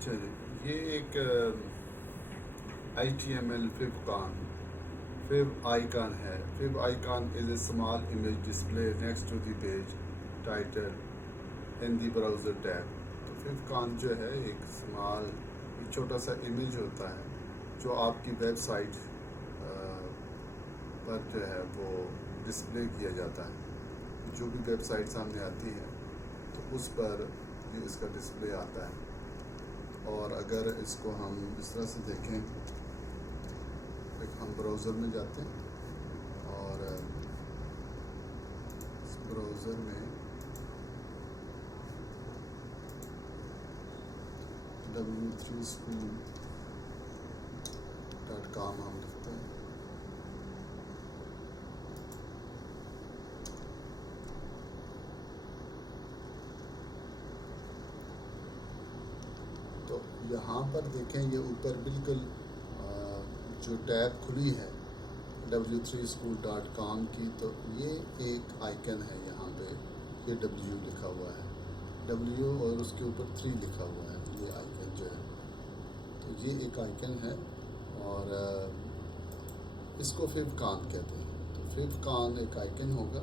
अच्छा जी, ये एक HTML fiv icon है. Fiv icon is a small image display next to the page title in the browser tab. तो fivcon जो है एक छोटा सा इमेज होता है जो आपकी वेबसाइट पर जो है वो डिस्प्ले किया जाता है. जो भी वेबसाइट सामने आती है तो उस पर ये इसका डिस्प्ले आता है. और अगर इसको हम इस तरह से देखें, एक हम ब्राउज़र में जाते हैं और इस ब्राउज़र में w3school.com हम लिखते हैं. तो यहाँ पर देखें, ये ऊपर बिल्कुल जो टैब खुली है w3school.com की, तो ये एक आइकन है. यहाँ पे ये W लिखा हुआ है, W और उसके ऊपर 3 लिखा हुआ है. ये आइकन जो है, तो ये एक आइकन है और इसको fivcon कहते हैं. तो fivcon एक आइकन होगा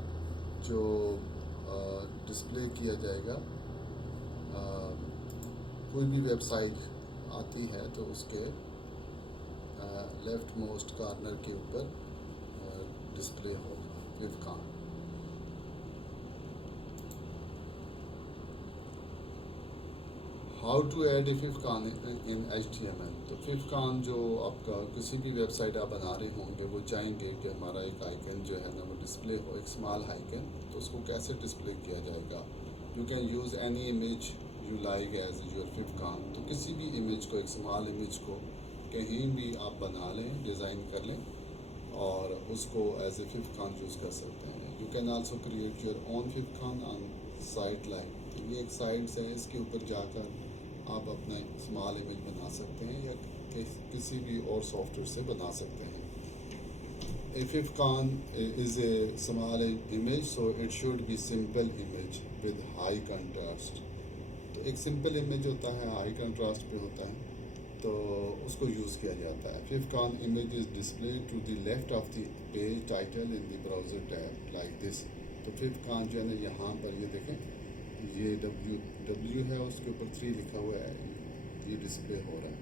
जो डिस्प्ले किया जाएगा. कोई भी वेबसाइट आती है तो उसके लेफ़्ट मोस्ट कॉर्नर के ऊपर डिस्प्ले होगा fivcon. How to add a fivcon in HTML. तो fivcon जो आपका किसी भी वेबसाइट आप बना रहे होंगे वो चाहेंगे कि हमारा एक आइकन जो है ना वो डिस्प्ले हो, एक स्मॉल आइकन. तो उसको कैसे डिस्प्ले किया जाएगा? You can use any image you like as your fivcon. तो किसी भी इमेज को, एक स्मॉल इमेज को कहीं भी आप बना लें, डिज़ाइन कर लें और उसको एज ए fivcon यूज़ कर सकते हैं. You can also create your own fivcon on site like. तो ये एक साइट्स है, इसके ऊपर जाकर आप अपना स्मॉल इमेज बना सकते हैं या किसी भी और सॉफ्टवेयर से बना सकते हैं. A fivcon is a small image, so it should be simple image with high contrast. तो एक सिंपल इमेज होता है, हाई कंट्रास्ट पे होता है, तो उसको यूज़ किया जाता है. fivcon image is displayed to the left of the page title in the browser tab like this. तो fivcon जो है ना, यहाँ पर ये देखें, ये W है, उसके ऊपर 3 लिखा हुआ है, ये डिस्प्ले हो रहा है.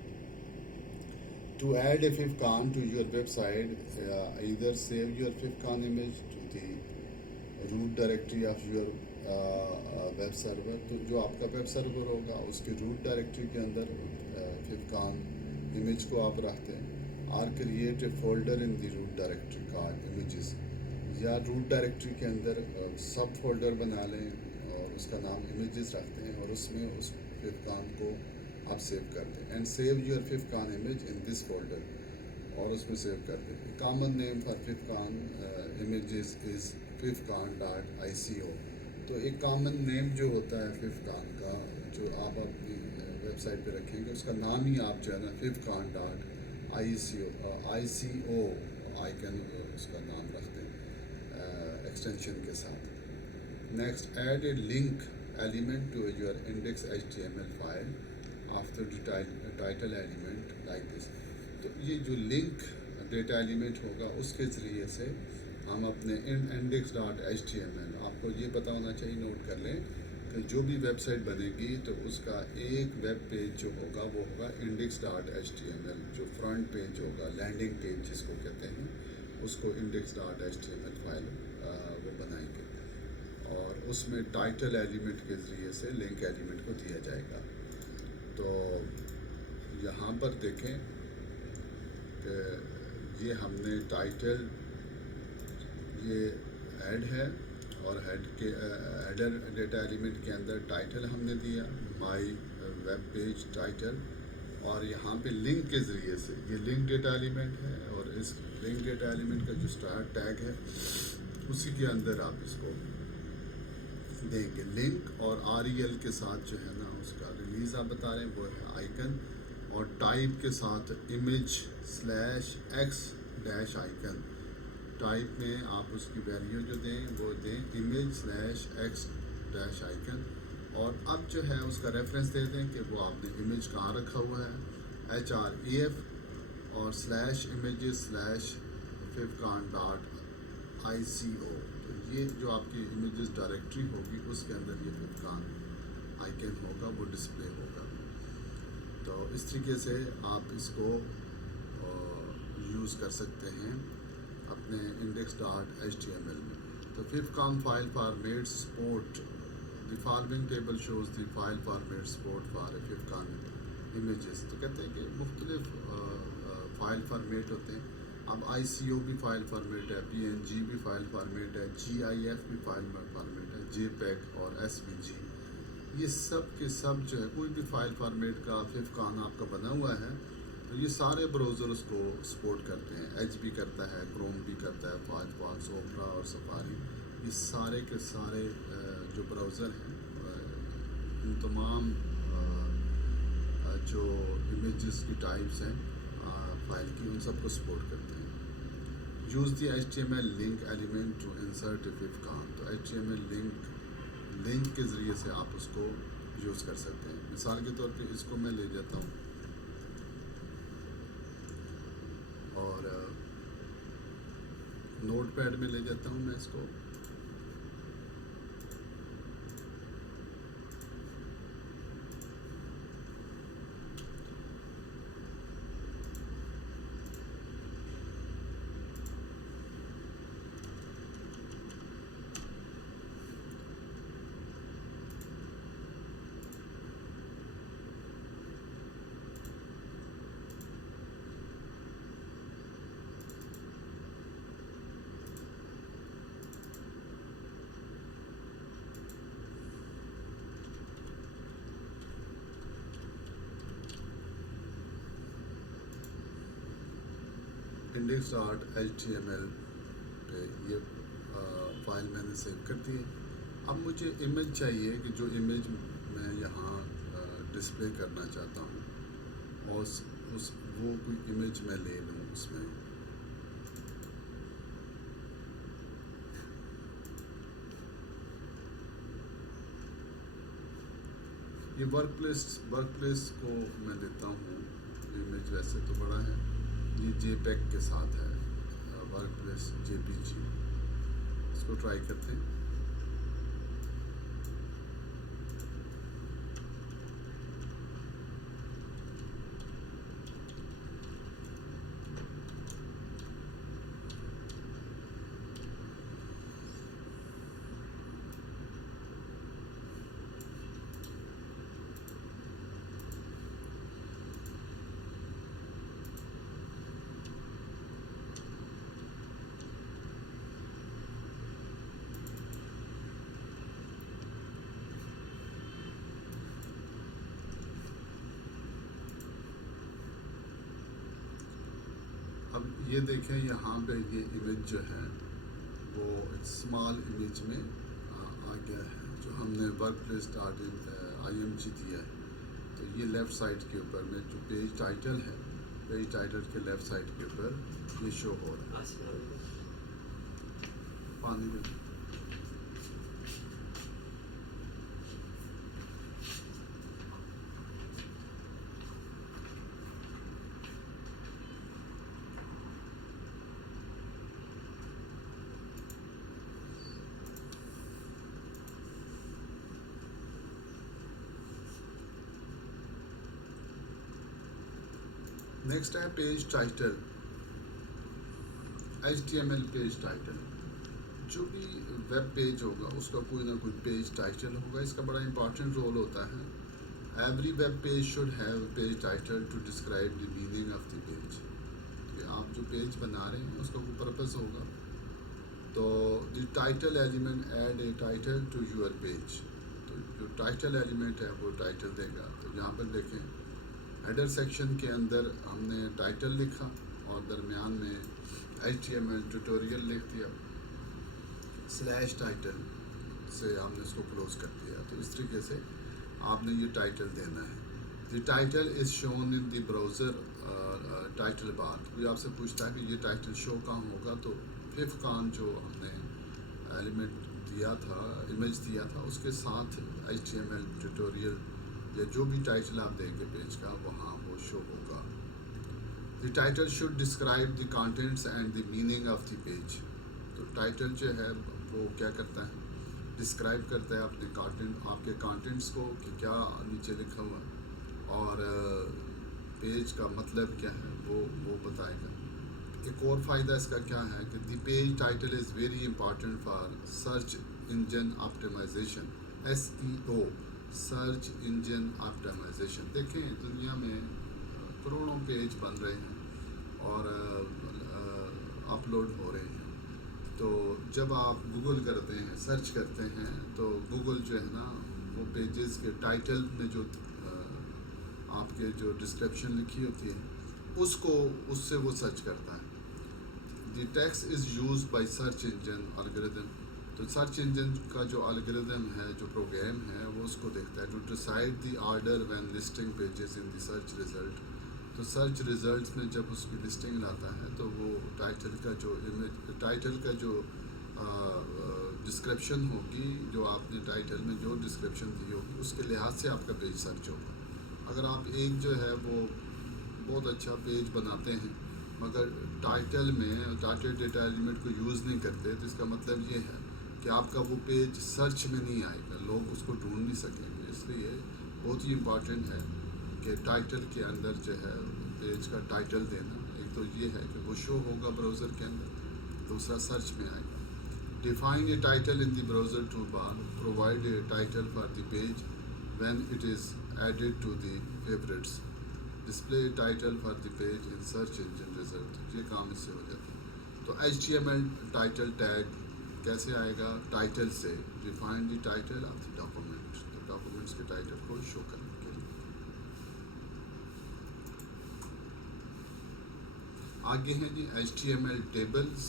To add a fivcon to your website, either save your fivcon image to the root directory of your web server. तो जो आपका वेब सर्वर होगा उसके रूट डायरेक्टरी के अंदर fivcon इमेज को आप रखते हैं. और create a folder in the root directory called images, या रूट डायरेक्टरी के अंदर सब फोल्डर बना लें और उसका नाम इमेजेस रखते हैं और उसमें उस fivcon को आप सेव करते हैं. And save your fivcon image in this folder, और उसमें सेव करते हैं. Common name for fivcon images is fivcon.ico. तो एक कॉमन नेम जो होता है fivcon का, जो आप अपनी वेबसाइट पे रखेंगे, उसका नाम ही आप जो है ना fivcon.ico आइकन उसका नाम रखते हैं एक्सटेंशन के साथ. Next, add a link element to your index HTML file after the title element like this. तो ये जो लिंक डेटा एलिमेंट होगा उसके ज़रिए से हम अपने index.html, आपको ये पता होना चाहिए, नोट कर लें कि जो भी वेबसाइट बनेगी तो उसका एक वेब पेज जो होगा वो होगा index.html. जो फ्रंट पेज होगा, लैंडिंग पेज जिसको कहते हैं, उसको index.html फाइल वो बनाएंगे और उसमें टाइटल एलिमेंट के ज़रिए से लिंक एलिमेंट को दिया जाएगा. तो यहाँ पर देखें कि ये हमने टाइटल, ये हेड है और हेड के हेडर डेटा एलिमेंट के अंदर टाइटल हमने दिया, माय वेब पेज टाइटल. और यहाँ पे लिंक के ज़रिए से ये लिंक डेटा एलिमेंट है और इस लिंक डेटा एलिमेंट का जो स्टार्ट टैग है उसी के अंदर आप इसको देंगे लिंक. और REL के साथ जो है ना उसका रिलीज़ आप बता रहे हैं वो है आइकन, और टाइप के साथ image/x-आइकन. टाइप में आप उसकी वैल्यू जो दें वो दें image/x-आइकन, और अब जो है उसका रेफरेंस दे दें कि वो आपने इमेज कहाँ रखा हुआ है, HREF और /images/fifcan.ico। तो ये जो आपकी इमेजेस डायरेक्टरी होगी उसके अंदर ये फिफकान आइकन होगा, वो डिस्प्ले होगा। तो इस तरीके से आप इसको यूज़ कर सकते हैं अपने index.html में। तो favicon file format support the following table shows the file format support for favicon images. तो कहते हैं कि मुख्तलिफ फ़ाइल फॉर्मेट होते हैं। अब ICO भी फ़ाइल फॉर्मेट है, PNG भी फ़ाइल फॉर्मेट है, GIF भी फ़ाइल फॉर्मेट है, JPEG और SVG, ये सब के सब जो है कोई भी फ़ाइल फॉर्मेट का फिफकान आपका बना हुआ है तो ये सारे ब्राउज़र उसको सपोर्ट करते हैं। एज भी करता है, क्रोम भी करता है, फायरफॉक्स, ओपरा और सफारी, ये सारे के सारे जो ब्राउज़र हैं इन तमाम जो इमेजेस की टाइप्स हैं फाइल की, उन सबको सपोर्ट करते हैं। Use the HTML link element to insert favicon. तो HTML लिंक के ज़रिए से आप उसको यूज़ कर सकते हैं। मिसाल के तौर पे इसको मैं ले जाता हूँ और नोटपैड में ले जाता हूँ मैं इसको। index.html पे ये फ़ाइल मैंने सेव कर दी है। अब मुझे इमेज चाहिए कि जो इमेज मैं यहाँ डिस्प्ले करना चाहता हूँ और वो कोई इमेज मैं ले लूँ उसमें। ये वर्कप्लेस को मैं देता हूँ। इमेज वैसे तो बड़ा है, ये JPEG के साथ है, वर्कप्लेस JPG। इसको ट्राई करते हैं। अब ये देखें यहाँ पे ये इमेज जो है वो एक स्मॉल इमेज में आ गया है जो हमने workplace.img दिया है। तो ये लेफ़्ट साइड के ऊपर में जो पेज टाइटल है, पेज टाइटल के लेफ़्ट साइड के ऊपर ये शो हो रहा है। पानी में नेक्स्ट है page title, HTML page title. जो भी वेब पेज होगा उसका कोई ना कोई पेज टाइटल होगा। इसका बड़ा इंपॉर्टेंट रोल होता है। Every web page should have page title to describe the meaning of the page. कि आप जो पेज बना रहे हैं उसका कोई पर्पस होगा। तो the title element add a title to your page. तो जो टाइटल एलिमेंट है वो टाइटल देगा। तो यहाँ पर देखें हेडर सेक्शन के अंदर हमने टाइटल लिखा और दरमियान में HTML ट्यूटोरियल लिख दिया, /टाइटल से हमने इसको क्लोज कर दिया। तो इस तरीके से आपने ये टाइटल देना है। The title is shown in the browser title bar. कोई आपसे पूछता है कि ये टाइटल शो कहाँ होगा, तो फिफकान जो हमने एलिमेंट दिया था, इमेज दिया था, उसके साथ HTML ट्यूटोरियल या जो भी टाइटल आप देंगे पेज का वहाँ वो शो होगा। The title should describe the contents and the meaning of the page. तो टाइटल जो है वो क्या करता है, डिस्क्राइब करता है अपने कंटेंट, आपके कंटेंट्स को कि क्या नीचे लिखा हुआ है और पेज का मतलब क्या है वो बताएगा। एक और फ़ायदा इसका क्या है कि the page title is very important for search engine optimization, SEO, search engine optimization. देखें दुनिया में करोड़ों पेज बन रहे हैं और अपलोड हो रहे हैं। तो जब आप गूगल करते हैं, सर्च करते हैं, तो गूगल जो है ना वो पेजेस के टाइटल में जो आपके जो डिस्क्रिप्शन लिखी होती है उसको उससे वो सर्च करता है। The text is used by search engine algorithm. तो सर्च इंजन का जो एल्गोरिथम है, जो प्रोग्राम है, वो उसको देखता है to decide the order when listing pages in the search result. तो सर्च रिजल्ट्स में जब उसकी लिस्टिंग लाता है तो वो टाइटल का जो इमेज, टाइटल का जो डिस्क्रिप्शन होगी, जो आपने टाइटल में जो डिस्क्रिप्शन दी होगी उसके लिहाज से आपका पेज सर्च होगा। अगर आप एक जो है वो बहुत अच्छा पेज बनाते हैं मगर टाइटल में टाइटल डेटा एलिमेंट को यूज़ नहीं करते, तो इसका मतलब ये है कि आपका वो पेज सर्च में नहीं आएगा, लोग उसको ढूंढ नहीं सकेंगे। इसलिए बहुत ही इम्पॉर्टेंट है कि टाइटल के अंदर जो है पेज का टाइटल देना। एक तो ये है कि वो शो होगा ब्राउज़र के अंदर, दूसरा सर्च में आएगा। Define a title in the browser tool bar, provide a title for the page when it is added to the favourites, display title for the page in search engine result. ये काम इससे हो जाता है। तो HTML title tag कैसे आएगा, title से define the title of the document, तो डॉक्यूमेंट्स के टाइटल को शो करने के लिए। आगे हैं जी HTML टेबल्स।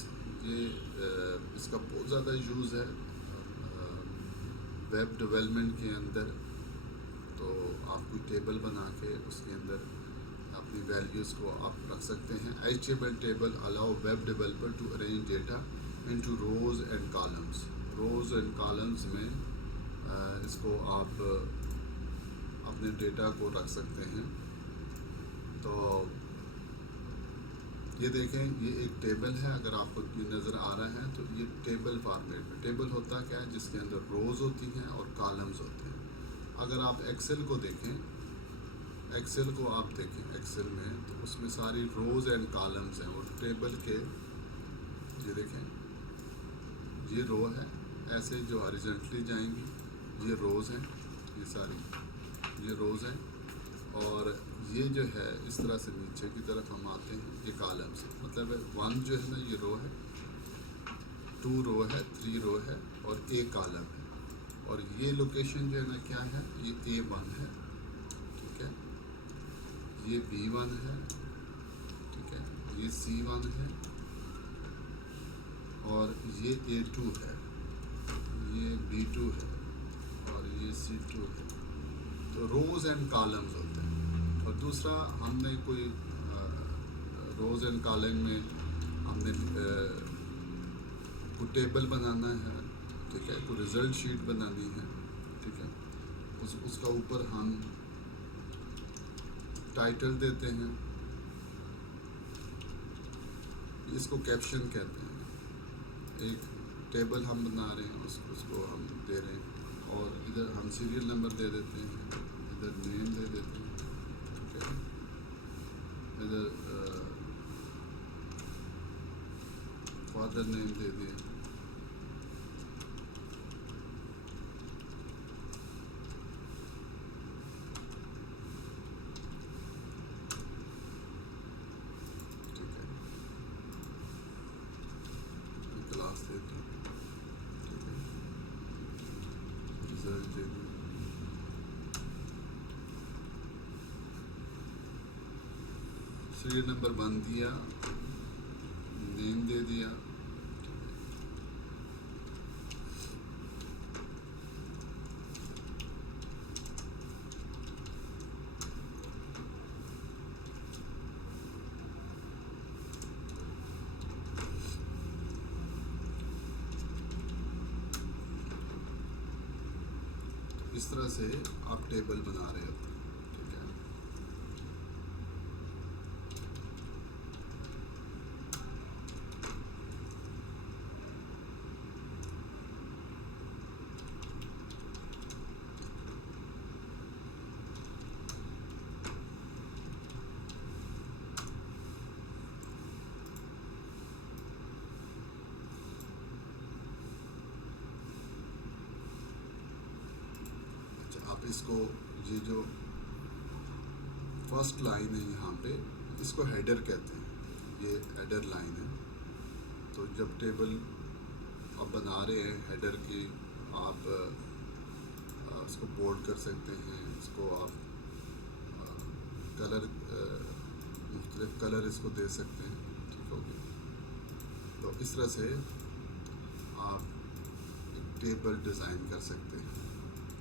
ये इसका बहुत ज़्यादा यूज़ है वेब डेवलपमेंट के अंदर। तो आप कोई टेबल बना के उसके अंदर अपनी वैल्यूज़ को आप रख सकते हैं। HTML table allow web developer to arrange data into rows and columns. Rows and columns में इसको आप अपने डेटा को रख सकते हैं। तो ये देखें, ये एक टेबल है, अगर आपको ये नज़र आ रहा है तो ये टेबल फॉर्मेट में। टेबल होता क्या है, जिसके अंदर रोज़ होती हैं और कॉलम्स होते हैं। अगर आप एक्सेल को देखें, एक्सेल को आप देखें एक्सेल में, तो उसमें सारी रोज़ एंड कॉलम्स हैं। और टेबल के ये देखें, ये रो है, ऐसे जो हॉरिजॉन्टली जाएंगी ये रोज़ हैं, ये सारी ये रोज़ हैं। और ये जो है इस तरह से नीचे की तरफ हम आते हैं, ये कॉलम्स है। मतलब 1 जो है ना ये रो है, 2 रो है, 3 रो है और एक कॉलम है। और ये लोकेशन जो है ना क्या है, ये A1 है, ठीक है, ये B1 है, ठीक है, ये C1 है और ये A2 है, ये B2 है और ये C2 है। तो रोज़ एंड कॉलम्स होते हैं। और दूसरा, हमने कोई रोज़ एंड कॉलम में हमने कोई टेबल बनाना है, ठीक है, कोई रिज़ल्ट शीट बनानी है, ठीक है, उसका ऊपर हम टाइटल देते हैं, इसको कैप्शन कहते हैं। एक टेबल हम बना रहे हैं, उसको हम दे रहे हैं और इधर हम सीरियल नंबर दे देते हैं, इधर नेम दे देते हैं, ठीक है, इधर फादर नेम दे दिया, ठीक है, क्लास दे दी, ठीक है, रिजल्ट दे दिया, सीरियल नंबर बन दिया, नेम दे दिया। इस तरह से आप टेबल बना रहे होते हैं, ठीक है। अच्छा, आप इसको, ये जो फर्स्ट लाइन है यहाँ पे, इसको हेडर कहते हैं, ये हेडर लाइन है। तो जब टेबल आप बना रहे हैं हेडर की, आप इसको बोल्ड कर सकते हैं, इसको आप कलर, मुख्तलिफ कलर इसको दे सकते हैं, ठीक हो गया। तो इस तरह से आप एक टेबल डिज़ाइन कर सकते हैं,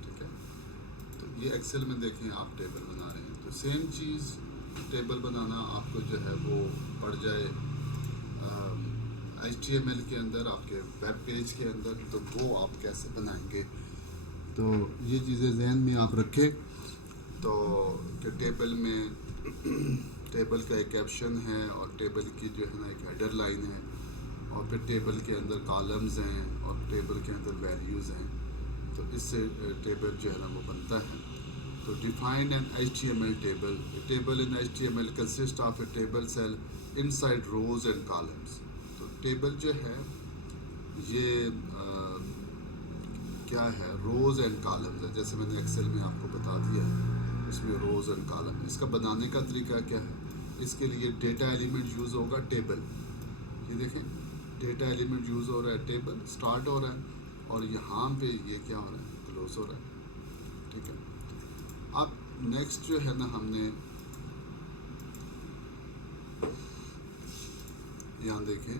ठीक है। तो ये एक्सेल में देखें आप टेबल बना रहे हैं, तो सेम चीज़ टेबल बनाना आपको जो है वो पड़ जाए HTML के अंदर, आपके वेब पेज के अंदर, तो वो आप कैसे बनाएंगे। तो ये चीज़ें जहन में आप रखें, तो कि टेबल में टेबल का एक कैप्शन है और टेबल की जो है ना एक हेडर लाइन है, और फिर टेबल के अंदर कॉलम्स हैं और टेबल के अंदर वैल्यूज़ हैं। तो इससे टेबल जो है ना वो बनता है। तो define an HTML table, table in HTML consist of a table cell inside rows and columns. तो टेबल जो है ये क्या है, रोज एंड कॉलम्स है, जैसे मैंने एक्सेल में आपको बता दिया है, इसमें रोज एंड कॉलम। इसका बनाने का तरीका क्या है, इसके लिए डेटा एलिमेंट यूज़ होगा टेबल। ये देखें, डेटा एलिमेंट यूज़ हो रहा है, टेबल स्टार्ट हो रहा है, और यहाँ पे ये क्या हो रहा है, क्लोज हो रहा है, ठीक है। अब नेक्स्ट जो है ना, हमने यहाँ देखें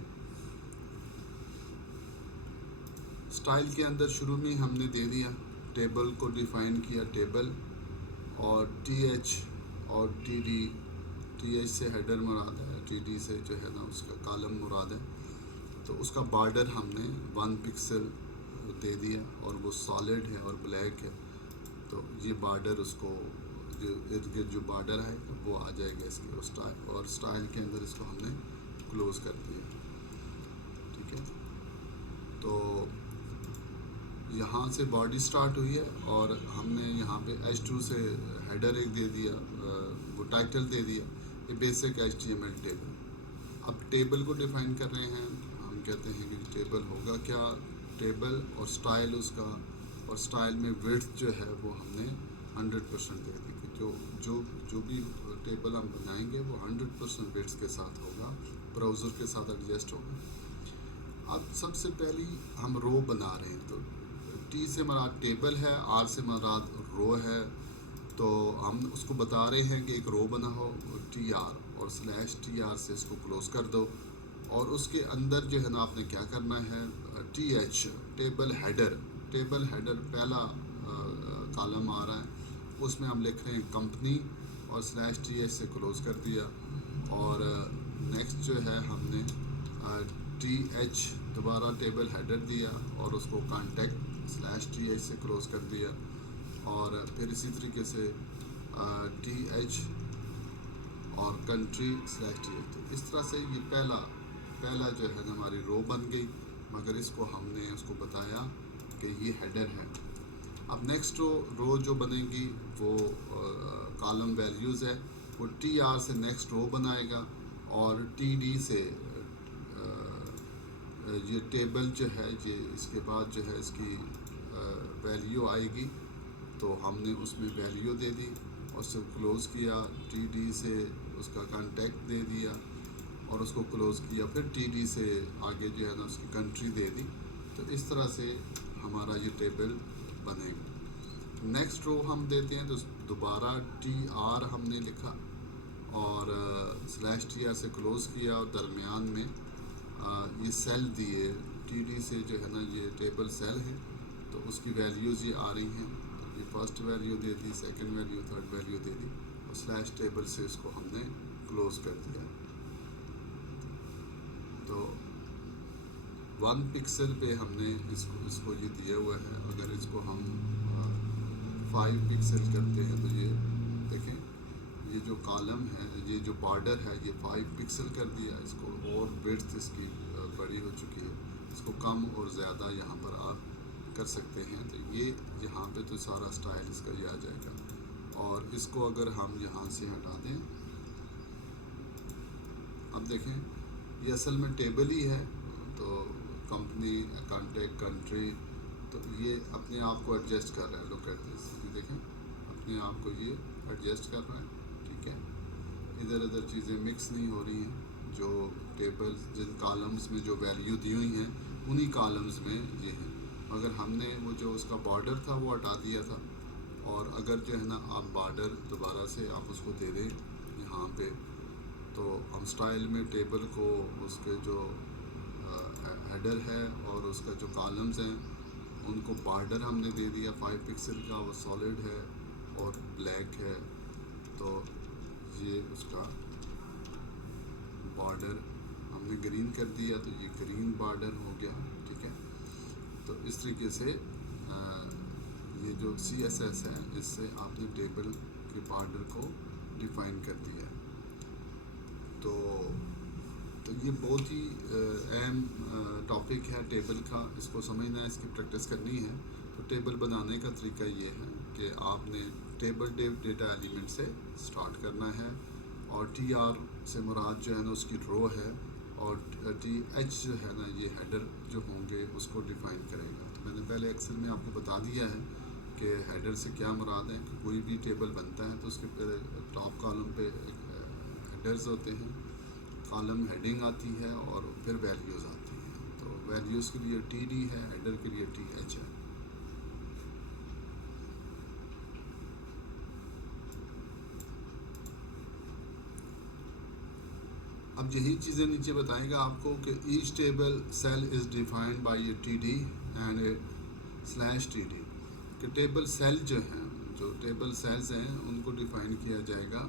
स्टाइल के अंदर शुरू में हमने दे दिया, टेबल को डिफ़ाइन किया, टेबल, और TH और TH से हेडर मुराद है, TD से जो है ना उसका कॉलम मुराद है। तो उसका बॉर्डर हमने 1 पिक्सल दे दिया, और वो सॉलिड है और ब्लैक है। तो ये बॉर्डर, उसको जो इर्द गिर्द जो बॉर्डर है वो आ जाएगा इसके, और स्टाइल के अंदर इसको हमने क्लोज़ कर दिया, ठीक है। तो यहाँ से बॉडी स्टार्ट हुई है, और हमने यहाँ पे H2 से हेडर एक दे दिया, वो टाइटल दे दिया, ये बेसिक HTML टेबल। अब टेबल को डिफ़ाइन कर रहे हैं, हम कहते हैं कि टेबल होगा क्या, टेबल और स्टाइल उसका, और स्टाइल में विड्थ जो है वो हमने 100% दे दी, कि जो भी टेबल हम बनाएंगे वो 100% विड्थ के साथ होगा, ब्राउज़र के साथ एडजस्ट होगा। अब सबसे पहली हम रो बना रहे हैं, तो T से मराद टेबल है, R से मराद रो है। तो हम उसको बता रहे हैं कि एक रो बना हो, TR और /TR से इसको क्लोज़ कर दो, और उसके अंदर जो है ना आपने क्या करना है, TH टेबल हेडर, पहला कॉलम आ रहा है, उसमें हम लिख रहे हैं कंपनी, और /TH से क्लोज़ कर दिया। और नेक्स्ट जो है हमने TH दोबारा टेबल हेडर दिया, और उसको कांटेक्ट /TH से क्लोज़ कर दिया, और फिर इसी तरीके से TH और कंट्री /TH। तो इस तरह से ये पहला जो है ना हमारी रो बन गई, मगर इसको हमने उसको बताया कि ये हेडर है। अब नेक्स्ट रो जो बनेगी वो कॉलम वैल्यूज़ है, वो TR से नेक्स्ट रो बनाएगा, और TD से ये टेबल जो है, ये इसके बाद जो है इसकी वैल्यू आएगी। तो हमने उसमें वैल्यू दे दी, और उससे क्लोज़ किया, TD से उसका कांटेक्ट दे दिया, और उसको क्लोज़ किया, फिर TD से आगे जो है ना उसकी कंट्री दे दी। तो इस तरह से हमारा ये टेबल बनेगा। नेक्स्ट रो हम देते हैं, तो दोबारा TR हमने लिखा, और /TR से क्लोज़ किया, और दरमियान में ये सेल दिए, TD से जो है ना ये टेबल सेल है, तो उसकी वैल्यूज़ ये आ रही हैं। ये फर्स्ट वैल्यू दे दी, सेकंड वैल्यू, थर्ड वैल्यू दे दी, और /टेबल से इसको हमने क्लोज़ कर दिया। तो 1 पिक्सल पे हमने इसको ये दिया हुआ है। अगर इसको हम 5 पिक्सल करते हैं तो ये देखें, ये जो कॉलम है, ये जो बॉर्डर है, ये 5 पिक्सल कर दिया इसको, और विड्थ इसकी बड़ी हो चुकी है। इसको कम और ज़्यादा यहाँ पर आप कर सकते हैं। तो ये यहाँ पे तो सारा स्टाइल इसका ये आ जाएगा। और इसको अगर हम यहाँ से हटा दें, अब देखें ये असल में टेबल ही है। तो कंपनी, कॉन्टैक्ट, कंट्री, तो ये अपने आप को एडजस्ट कर रहा है। लोग कहते हैं, ये देखें अपने आप को ये एडजस्ट कर रहा है, ठीक है। इधर उधर चीज़ें मिक्स नहीं हो रही हैं। जो टेबल जिन कॉलम्स में जो वैल्यू दी हुई हैं उन्हीं कॉलम्स में ये है। मगर हमने वो जो उसका बॉर्डर था वो हटा दिया था। और अगर जो है ना आप बॉर्डर दोबारा से आप उसको दे दें यहाँ पे, तो हम स्टाइल में टेबल को उसके जो हेडर है और उसका जो कॉलम्स हैं उनको बॉर्डर हमने दे दिया 5 पिक्सल का, वो सॉलिड है और ब्लैक है। तो ये उसका बॉर्डर हमने ग्रीन कर दिया, तो ये ग्रीन बॉर्डर हो गया, ठीक है। तो इस तरीके से ये जो CSS है इससे आपने टेबल के बॉर्डर को डिफ़ाइन कर दिया। तो ये बहुत ही अहम टॉपिक है टेबल का। इसको समझना है, इसकी प्रैक्टिस करनी है। तो टेबल बनाने का तरीका ये है कि आपने टेबल डेटा एलिमेंट से स्टार्ट करना है, और TR से मुराद जो है ना उसकी रो है, और TH जो है ना ये हेडर जो होंगे उसको डिफ़ाइन करेगा। तो मैंने पहले एक्सेल में आपको बता दिया है कि हेडर से क्या मुराद है। कि कोई भी टेबल बनता है तो उसके टॉप कॉलम पे हेडर्स होते हैं, कॉलम हेडिंग आती है और फिर वैल्यूज़ आती हैं। तो वैल्यूज़ के लिए TD है, हेडर के लिए TH है। अब यही चीज़ें नीचे बताएगा आपको कि each table cell is defined by a TD and a /TD। कि टेबल सेल जो हैं, जो टेबल सेल्स हैं उनको डिफ़ाइन किया जाएगा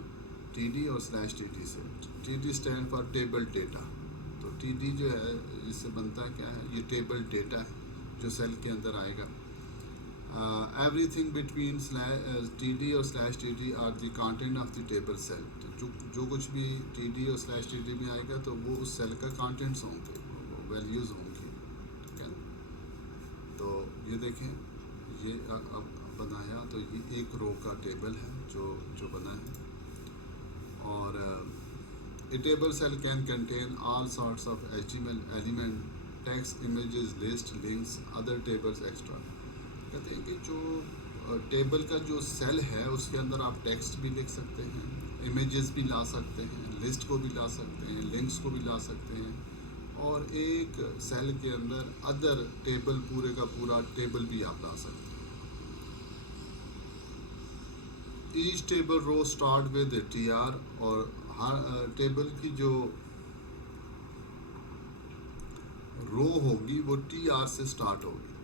TD और /TD से। TD stand for table data. तो TD जो है इससे बनता है क्या है, ये टेबल डेटा है जो सेल के अंदर आएगा। एवरीथिंग बिटवीन TD और /TD are the content of the table cell. तो जो कुछ भी TD और /TD में आएगा तो वो उस सेल का कंटेंट्स होंगे, वो वैल्यूज़ होंगी, ठीक है। तो ये देखें, ये अब बनाया तो ये एक रो का टेबल है जो बना है। और a table cell can contain all sorts of HTML element, text, images, list, links, other tables, extra। कहते हैं कि जो टेबल का जो सेल है उसके अंदर आप टेक्स्ट भी लिख सकते हैं, इमेजेस भी ला सकते हैं, लिस्ट को भी ला सकते हैं, लिंक्स को भी ला सकते हैं, और एक सेल के अंदर अदर टेबल, पूरे का पूरा टेबल भी आप ला सकते हैं। Each table row start with TR, और हर टेबल की जो रो होगी वो TR से स्टार्ट होगी।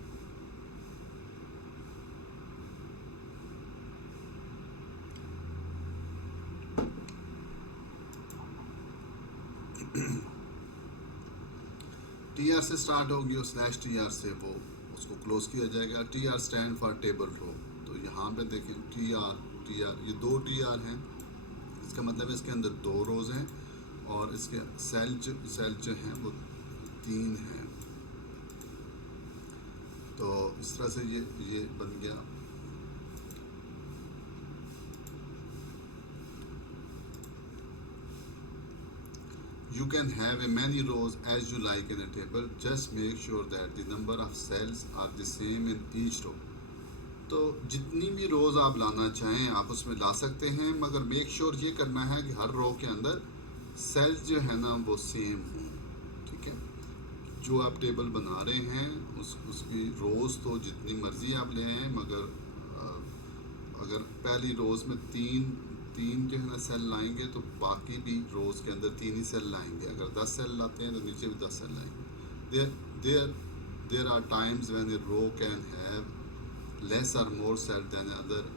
TR से स्टार्ट होगी और /TR से वो उसको क्लोज किया जाएगा। TR stand for table row. तो यहाँ पे देखें TR ये 2 TR हैं, इसका मतलब है इसके अंदर 2 रोज़ हैं, और इसके सेल जो हैं वो 3 हैं। तो इस तरह से ये बन गया। You can have a many rows as you like in a table. Just make sure that the number of cells are the same in each row. तो जितनी भी रोज़ आप लाना चाहें आप उसमें ला सकते हैं, मगर मेक श्योर ये करना है कि हर रो के अंदर सेल्स जो है ना वो सेम हों, ठीक है। जो आप टेबल बना रहे हैं उसकी रोज़ तो जितनी मर्ज़ी आप ले आएँ, मगर अगर पहली रोज़ में तीन जो है ना सेल लाएंगे तो बाकी भी रोज़ के अंदर 3 ही सेल लाएंगे। अगर 10 सेल लाते हैं तो नीचे भी 10 सेल लाएंगे। There are times when a row can have less or more cell than other.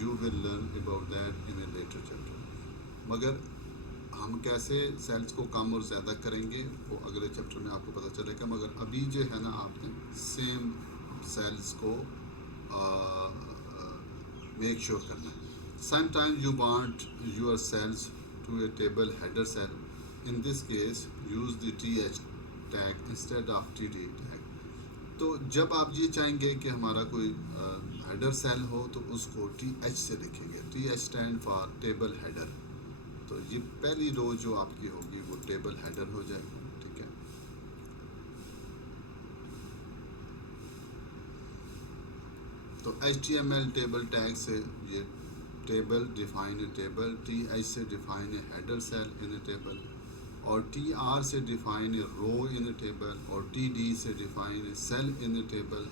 You will learn about that in a later chapter. मगर हम कैसे सेल्स को कम और ज़्यादा करेंगे वो अगले चैप्टर में आपको पता चलेगा। मगर अभी जो है ना आपने सेम सेल्स को मेक श्योर करना है. Sometimes you want your cells to a table header cell. In this case, use the th tag instead of td tag. तो जब आप ये चाहेंगे कि हमारा कोई हेडर सेल हो तो उसको टी एच से लिखेंगे. T H stand for table header. तो ये पहली रो जो आपकी होगी वो टेबल हेडर हो जाएगी. ठीक है. तो H T M L table tag से ये table define a table, T H से define a header cell in a table, और टी आर से define a row in a table, और टी डी से define a cell in a table.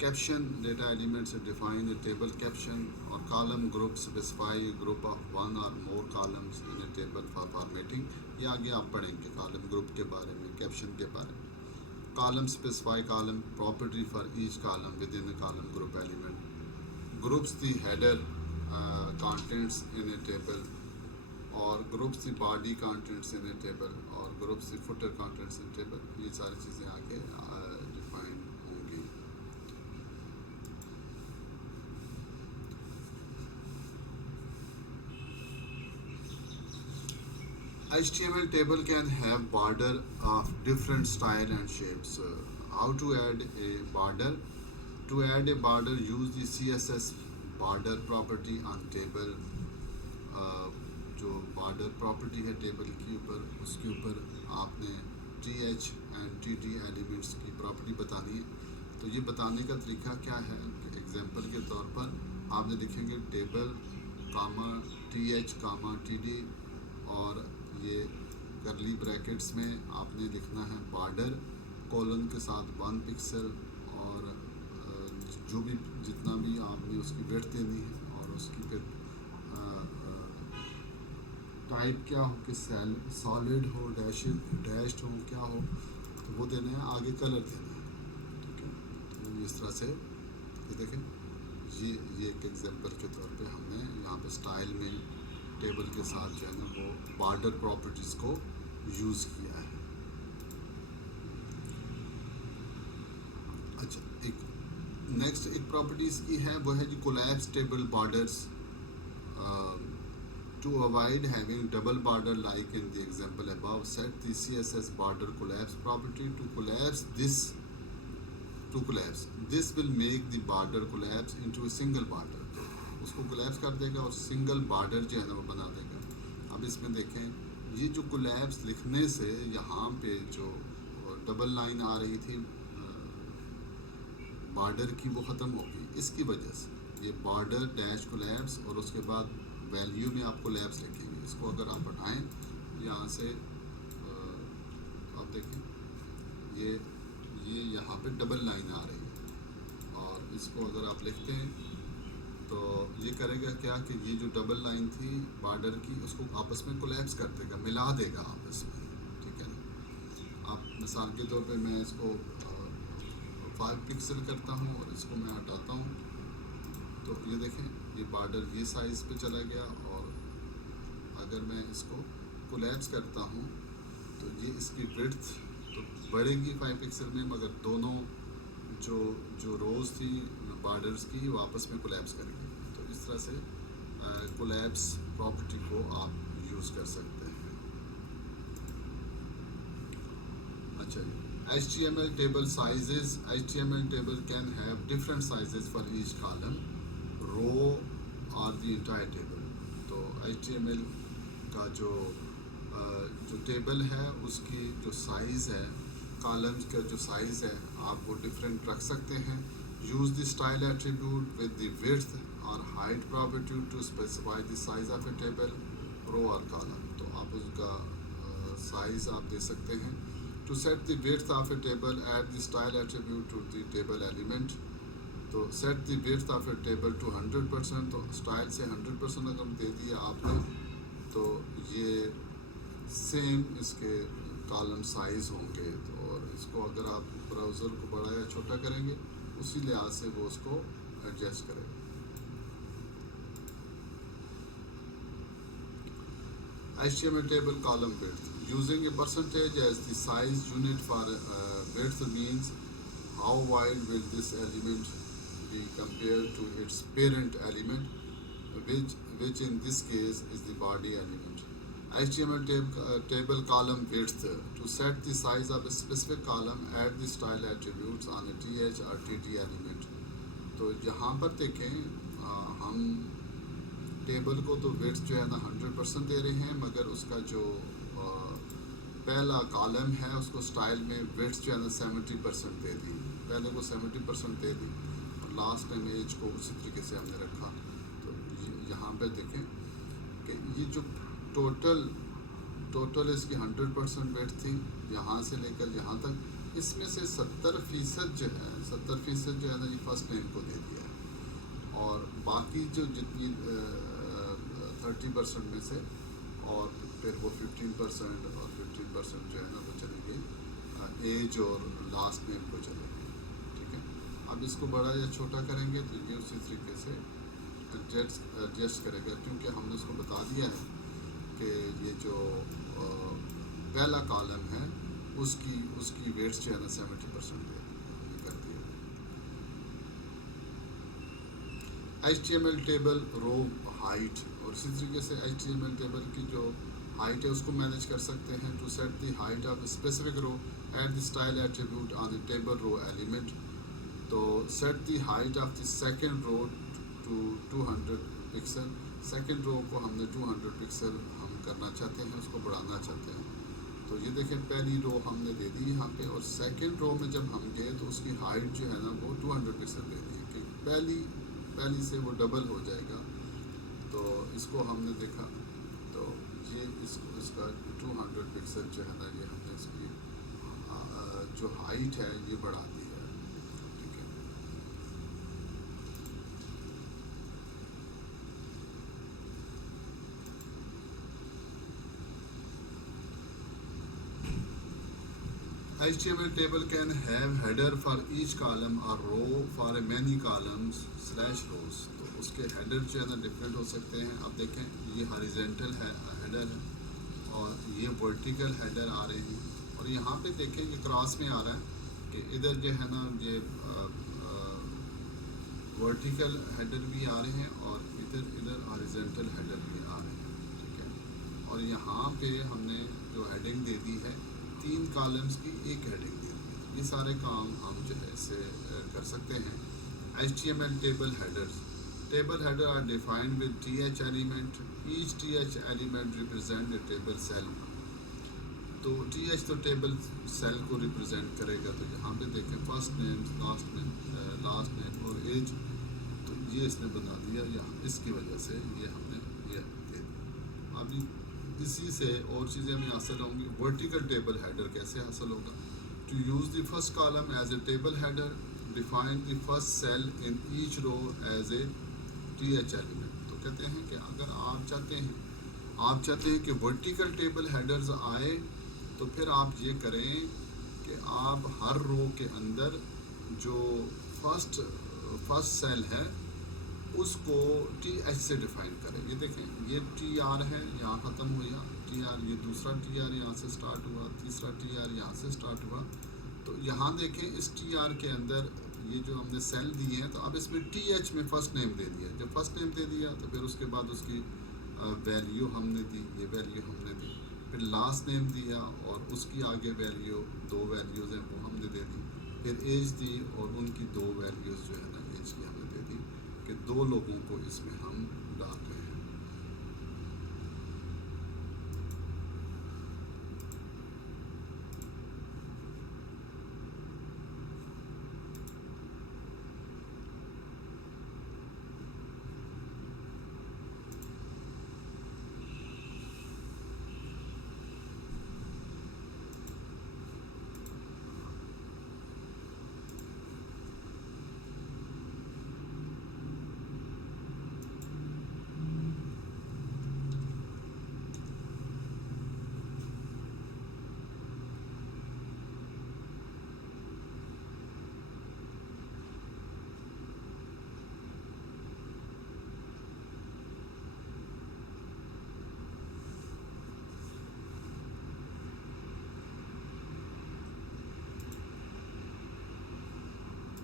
Caption data element से define a table caption, और column group specify group of one or more columns in a table for formatting. ये आगे आप पढ़ेंगे column group के बारे में, कैप्शन के बारे में. Column specify column property for each column with in A column group element. Groups the header contents in a table, और groups the body contents in a table, और groups the footer contents in table. ये सारी चीज़ें आगे define होंगी. HTML table can have border of different style and shapes. How to add a border? To add a border, use the CSS border property on table. जो border property है table के ऊपर, उसके ऊपर आपने T H and T D elements की property बतानी है. तो ये बताने का तरीका क्या है? एग्जांपल के तौर पर आपने लिखेंगे टेबल कामा टी एच कामा टी डी, और ये करली ब्रैकेट्स में आपने लिखना है बॉर्डर कोलन के साथ 1 पिक्सल, और जो भी जितना भी आपने उसकी वेट देनी है, और उसकी फिर टाइप क्या हो कि सॉलिड हो, डैश्ड हो, क्या हो, तो वो देना है. आगे कलर देना है. ठीक है. तो इस तरह से ये देखें, ये एक एग्जांपल के तौर पे हमने यहाँ पे स्टाइल में टेबल के साथ जो है ना वो बॉर्डर प्रॉपर्टीज़ को यूज़ किया है. अच्छा, एक नेक्स्ट एक प्रॉपर्टीज़ की है वो है जी collapse table borders. To avoid having double border like in the example above, set the CSS border collapse property to collapse this will make the border collapse into a single border. उसको collapse कर देगा और single border जो है ना वो बना देगा. अब इसमें देखें, ये जो कोलैप्स लिखने से यहाँ पे जो डबल लाइन आ रही थी बॉर्डर की, वो ख़त्म होगी. इसकी वजह से ये बॉर्डर डैश कोलैप्स, और उसके बाद वैल्यू में आप कोलैप्स लिखेंगे. इसको अगर आप हटाएं यहाँ से, आप देखें ये यहाँ पे डबल लाइन आ रही है, और इसको अगर आप लिखते हैं तो ये करेगा क्या कि ये जो डबल लाइन थी बॉर्डर की, उसको आपस में कोलैप्स कर देगा, मिला देगा आपस में. ठीक है ना. आप मिसाल के तौर पे मैं इसको 5 पिक्सल करता हूँ और इसको मैं हटाता हूँ, तो ये देखें ये बॉर्डर ये साइज़ पे चला गया. और अगर मैं इसको कोलैप्स करता हूँ तो ये इसकी विड्थ तो बढ़ेगी 5 पिक्सल में, मगर दोनों जो रोज़ थी बॉर्डर्स की वो आपस में कोलैप्स करेंगे. तो इस तरह से कोलैप्स प्रॉपर्टी को आप यूज़ कर सकते हैं. अच्छा जी. HTML table sizes. HTML table can have different sizes for each column, row or the entire table. तो HTML का जो टेबल है उसकी जो साइज़ है, कॉलम्स का जो साइज़ है, आप वो डिफरेंट रख सकते हैं. Use the style attribute with the width or height property to specify the size of a table, row or column. तो आप उसका साइज़ आप दे सकते हैं. To set the width of a table, add the style attribute to the table element. तो set the width of a table to 100%. तो style से 100% अगर दे दिया आपने तो ये सेम इसके कॉलम साइज़ होंगे. तो और इसको अगर आप ब्राउज़र को बड़ा या छोटा करेंगे उसी लिहाज से वो उसको एडजस्ट करेगा. HTML table column width. Using a percentage as the size unit for width means how wide will this element be compared to its parent element. which in this case is the body element. HTML table column width. To set the size of a specific column, add the style attributes on a th or tt element. तो यहाँ पर देखें हम table को तो width जो है ना 100% दे रहे हैं, मगर उसका जो पहला कॉलम है उसको स्टाइल में विड्थ जो है ना 70% दे दी। पहले को 70% दे दी और लास्ट में एज को उसी तरीके से हमने रखा। तो यहाँ पे देखें कि ये जो टोटल इसकी 100% विड्थ थी यहाँ से लेकर यहाँ तक, इसमें से 70% जो है 70% जो है ना ये फर्स्ट नेम को दे दिया है, और बाकी जो जितनी 30% में से और फिर वो 15% और 15% जो है ना वो चलेंगे एज और लास्ट नेम को चलेंगे। ठीक है, अब इसको बड़ा या छोटा करेंगे तो ये उसी तरीके से एडजस्ट करेगा, क्योंकि हमने उसको बता दिया है कि ये जो पहला कॉलम है उसकी वेट्स जो है ना 70% कर दिया। HTML टेबल रो हाइट, और इसी तरीके से HTML टेबल की जो हाइट है उसको मैनेज कर सकते हैं। To set the height of specific row, add the style attribute on the table row element. तो set the height of the second row to 200 pixel. Second row को हमने 200 पिक्सल हम करना चाहते हैं, उसको बढ़ाना चाहते हैं। तो ये देखें पहली रो हमने दे दी यहाँ पे, और सेकंड रो में जब हम गए तो उसकी हाइट जो है ना वो 200 पिक्सल दे दी कि पहली से वो डबल हो जाएगा। तो इसको हमने देखा तो ये इसका 200 पिक्सल जो है ना ये हमने इसकी जो हाइट है ये बढ़ा दी है। ठीक है, HTML table can have header for each column or row for a many columns / rows। तो उसके हेडर जो है ना डिफरेंट हो सकते हैं। अब देखें ये हॉरिजॉन्टल है हेडर है और ये वर्टिकल हेडर आ रहे हैं, और यहाँ पे देखें ये क्रॉस में आ रहा है कि इधर जो है ना ये वर्टिकल हेडर भी आ रहे हैं और इधर हॉरिजॉन्टल हेडर भी आ रहे हैं। ठीक है, और यहाँ पे हमने जो हेडिंग दे दी है 3 कॉलम्स की एक हेडिंग दे दी है। ये सारे काम हम जो है इसे कर सकते हैं। HTML table headers are defined with th element. Each th element represent a table cell। तो th तो टेबल सेल को रिप्रेजेंट करेगा। तो यहाँ पे देखें फर्स्ट नेम, लास्ट नेम और एज, तो ये इसने बना दिया यहाँ, इसकी वजह से ये हमने ये दे दिया। अभी इसी से और चीज़ें हमें हासिल होंगी। वर्टिकल टेबल हेडर कैसे हासिल होगा? To use the first column as a table header, define the first cell in each row as a th element. तो कहते हैं कि अगर आप चाहते हैं कि वर्टिकल टेबल हेडर्स आए, तो फिर आप ये करें कि आप हर रो के अंदर जो फर्स्ट सेल है उसको th से डिफाइन करें। ये देखें ये tr है, यहाँ ख़त्म हुआ tr, ये दूसरा tr यहाँ से स्टार्ट हुआ, तीसरा tr यहाँ से स्टार्ट हुआ। तो यहाँ देखें इस tr के अंदर ये जो हमने सेल दिए हैं, तो अब इसमें th में फ़र्स्ट नेम दे दिया। जब फर्स्ट नेम दे दिया तो फिर उसके बाद उसकी वैल्यू हमने दी, ये वैल्यू हमने दी, फिर लास्ट नेम दिया और उसकी आगे वैल्यू 2 वैल्यूज़ हैं वो हमने दे दी, फिर एज दी और उनकी 2 वैल्यूज़ जो है ना एज की हमने दे दी कि 2 लोगों को इसमें हम